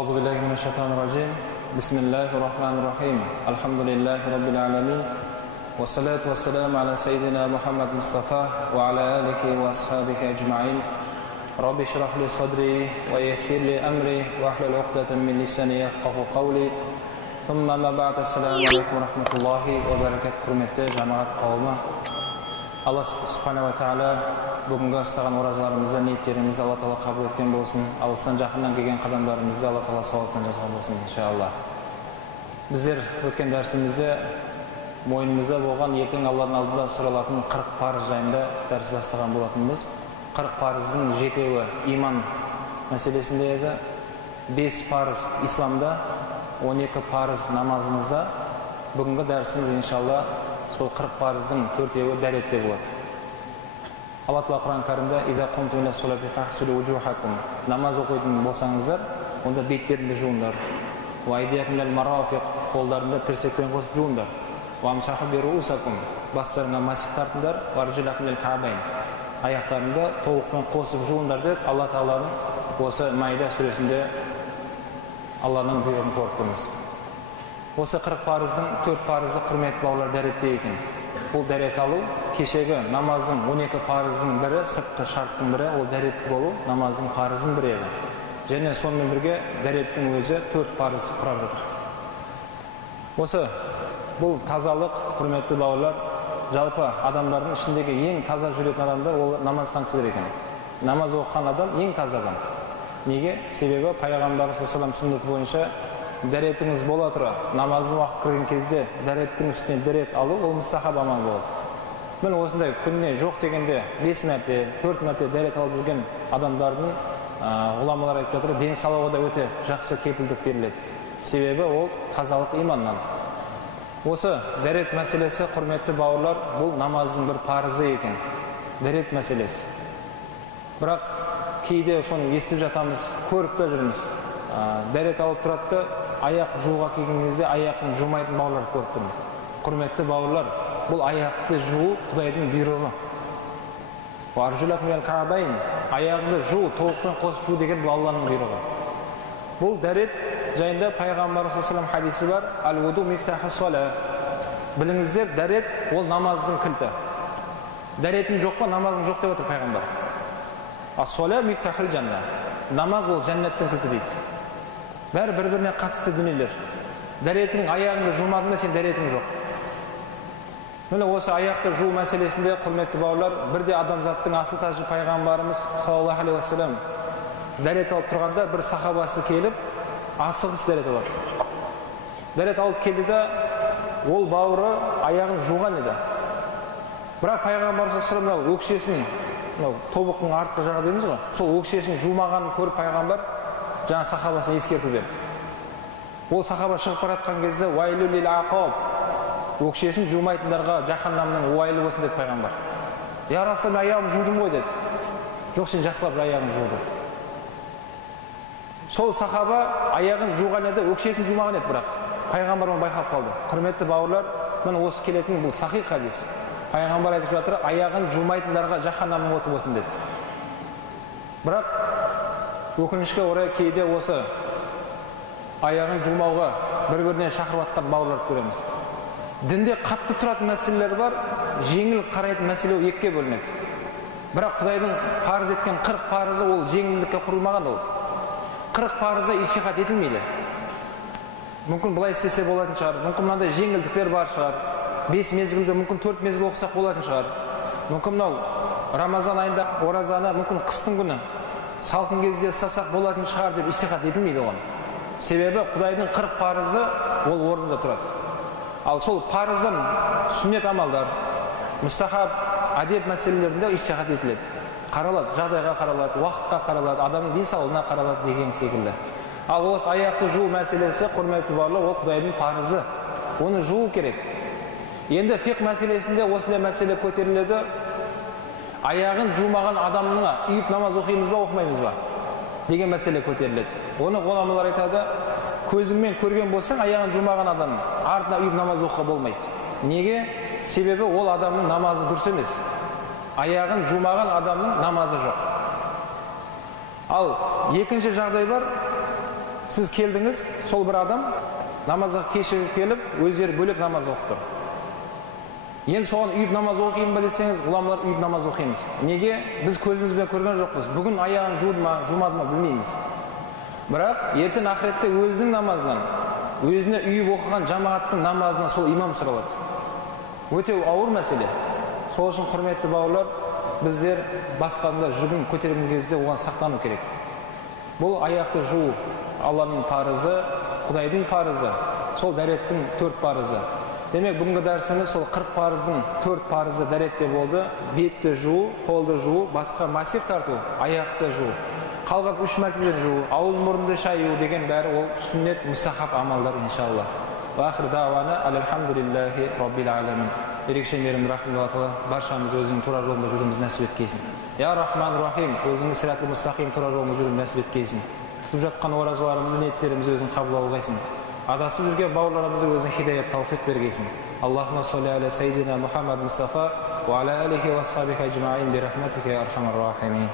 أعوذ بالله من الشيطان الرجيم بسم الله الرحمن الرحيم الحمد لله رب العالمين والصلاة والسلام على سيدنا محمد مصطفى وعلى آله وأصحابه أجمعين رب اشرح لي صدري ويسر لي أمري واحلل عقدة من لساني يفقهوا قولي ثم ما بعد السلام عليكم ورحمة الله وبركاته құрметті жамағат қауымы. Алла субхана ва тағала бүгінгі ұстаған оразаларымызды, ниеттерімізді Алла Тағала қабыл еткен болсын. Алыстан жақыннан келген қадамдарымызды Алла Тағала сауаппен жазған болсын иншалла. Біздер өткен дәрісімізде мойнымызда болған ертең Алланың алдында сұралатын 40 парыз жайында дәріс бастаған болатынбыз. 40 парыздың 7-і иман мәселесінде еді, 5 парыз исламда, 12 парыз намазымызда. Бүгінгі дәрісіміз иншалла сол 40 парыздың 4-і дәретте болады. Алла Тағала Құран кәрімде «Иза қумтум иля солати фахсилу вужухакум». Намаз оқитын болсаңыздар, онда беттеріңді жуыңдар. Ва айдиякум илал марафиқ, қолдарында тірсекпен қосып жуыңдар. Ва амсаху бируусакум, бастарыңа масих тартыңдар. Ва аржулакум илал каъбайн, аяқтарыңды тобықпен қосып жуыңдар деп Алла Тағаланың осы Маида сүресінде Алланың бұйрығын көріп тұрмыз. Осы 40 парыздың 4 парызы құрметті бауырлар дәретте екен. Бұл дәрет алу, кешегі намаздың 12 парыздың бірі, сыртқы шарттың бірі, ол дәретті болу, намаздың парыздың бірі еді. Және сонымен бірге дәреттің өзі 4 парыз құрап жатыр. Осы бұл тазалық, құрметті бауырлар, жалпы адамдардың ішіндегі ең таза жүретін адамдар ол намазхан кісілер екен. Намаз оқыған адам ең таза адам. Неге? Себебі пайғамбар саллаллаху сүннеті бойынша дәретіңіз бола тұра, намаздың уақыт кірген кезде дәреттің үстіне дәрет алу, ол мұстахаб амал болады. Міне осындай күніне жоқ дегенде 5 мәрте, 4 мәрте дәрет алып жүрген адамдардың ғұламалар айтып жатыр, денсаулығы да өте жақсы кепілдік беріледі. Себебі ол тазалық иманнан. Осы дәрет мәселесі, құрметті бауырлар, бұл намаздың бір парызы екен. Дәрет мәселесі. Бірақ кейде соны естіп жатамыз, көріп те жүрміз. Дәрет алып тұрады, аяқ жууға келген кезде аяқын жумайтын бауырлар көріп тұрмын. Құрметті бауырлар, бұл аяқты жуу Құдайдың бұйрығы. Аржулакум илал каъбайн, аяғыңды жуу, тобықпен қосып жуу деген бұл Алланың бұйрығы. Бұл дәрет жайында пайғамбар саллаллаху хадисі бар, ал-вуду мифтаху сола. Біліңіздер, дәрет ол намаздың кілті. Дәретің жоқ па, намазың жоқ деп отыр пайғамбар. Ас-сола мифтахул жанна. Намаз ол жәннаттың кілті дейді. Бәрі бір-біріне қатысты дүниелер. Дәретің аяғыңды жумадың, сен дәретің жоқ. Міне осы аяқты жуу мәселесінде, құрметті бауырлар, бірде адамзаттың асыл тажы пайғамбарымыз саллаллаху алейхи ва саллям дәрет алып тұрғанда бір сахабасы келіп, асығыс дәрет алады. Дәрет алып келді де, ол бауыры аяғын жуған еді. Бірақ пайғамбар саллаллаху алейхи ва саллям өкшесін, тобықтың артқы жағы дейміз ғой, сол өкшесін жумағанын көріп пайғамбар жаңа сахабасына ескерту берді. Ол сахаба шығып баратқан кезде уайлу лил ақаб, өкшесін жумайтындарға жаһаннамның уайлы болсын деді пайғамбар. Я Расулалла, аяғым жудым ғой деді. Жоқ, сен жақсылап аяғын жуды. Сол сахаба аяғын жуған еді, өкшесін жумаған еді, бірақ пайғамбар оны байқап қалды. Құрметті бауырлар, міне осы келетін бұл сахих хадис. Пайғамбар айтып жатыр, аяғын жумайтындарға жаһаннамның оты болсын деді. Бірақ өкінішке орай кейде осы аяғын жумауға бір-біріне шақырып жатқан бауырларды көреміз. Дінде қатты тұратын мәселелер бар, жеңіл қарайтын мәселе екіге бөлінеді. Бірақ Құдайдың парыз еткен 40 парызы ол жеңілдікке құрылмаған ол. 40 парызы ишихат етілмейді. Мүмкін бұлай істесе болатын шығар, мүмкін мынандай жеңілдіктер бар шығар. 5 мезгілді мүмкін 4 мезгіл оқысақ болатын шығар. Мүмкін мынау Рамазан айында оразаны мүмкін қыстың күні салқын кезде ұстасақ болатын шығар деп ишихат етілмейді оған. Себебі Құдайдың 40 парызы ол орында тұрады. Ал сол парыздан сүннет амалдар, мұстахаб, әдеп мәселелерінде ишихат етіледі. Қаралады, жағдайға қаралады, уақытқа қаралады, адамның денсаулығына қаралады деген секілді. Ал осы аяқты жуу мәселесі, құрметті бауырлар, ол Құдайдың парызы. Оны жуу керек. Енді фиқ мәселесінде осындай мәселе көтеріледі. Аяғын жумаған адамына үйіп намаз оқимыз ба, оқымаймыз ба деген мәселе көтеріледі. Оны ғұламалар айтады, көзіңмен көрген болсаң, аяғын жумаған адамның артына үйіп намаз оқуға болмайды. Неге? Себебі ол адамның намазы дұрыс емес. Аяғын жумаған адамның намазы жоқ. Ал екінші жағдай бар, Siz keldiniz, sol bir adam namazga kechigib kelib, o'zlari bo'lib namoz o'qib. Endi so'g'an uyib namoz o'qiymi desangiz, ulamlar uyib namoz o'qiymiz. Nega? Biz ko'zimiz bilan ko'rgan jo'qmiz. Bugun oyog'im juvdimi, jumadimi bilmaymiz. Biroq ertaga oxiratda o'zining namozidan, o'zini uyib o'qigan jamoatning namozidan sol imom so'raydi. O'ta og'ir masala. Sol uchun hurmatli bolalar, bizlar boshqanda jugun ko'targan кезде o'g'an saqlanu kerak. Bu oyoqni juv Allohning farizi, Xudoning farizi, sol daretning 4 farizi. Demek bugungi dersimiz sol 40 farizning 4 farizi daretde bo'ldi. Betni juv, qo'lni juv, boshqa massiv tortuv, oyoqni juv. Qolgan 3 martadan juv, og'iz burunni shayu degan bari o sünnet mustahab amallar inşallah. Va axir davana alhamdulillahi robbil alamin. Erikşenlerim rahmetullah barşamız özünün to'g'ri yo'lda yurishimiz nasib etsin. Ya Rahman Rahim, o'zing siratli mustaqim to'g'ri yo'lda yurishimiz nasib etsin. Tutib жатқан orazlarımızı, niyetlerimizi özün qabul algaysin. Adasız yurgan bavlarımızı özün hidayet tavfiq bergeysin. Allahümme salli ala seyyidina Muhammed Mustafa ve ala alihi ve ashabihi ecmaîn bi rahmetike ya erhamer rahimin.